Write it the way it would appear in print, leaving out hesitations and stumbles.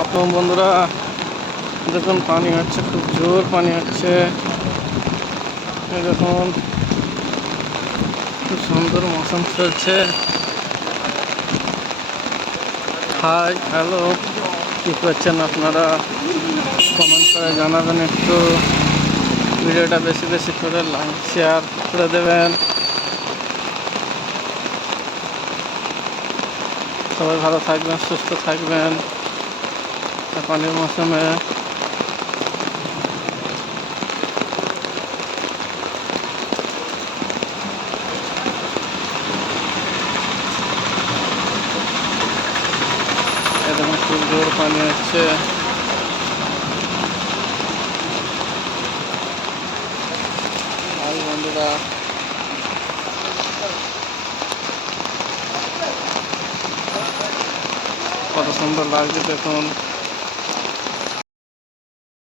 আপনার বন্ধুরা দেখুন পানি হচ্ছে, খুব জোর পানি হচ্ছে। দেখুন খুব সুন্দর মৌসুম চলছে। হাই হ্যালো, কী করছেন আপনারা? কমেন্ট করে জানাবেন একটু। ভিডিওটা বেশি বেশি করে লাইক শেয়ার করে দেবেন। সবাই ভালো থাকবেন, সুস্থ থাকবেন পানির মৌসুমে। এরকম খুব জোর পানি হচ্ছে। হাই বন্ধুরা, কত সুন্দর লাগছে দেখুন।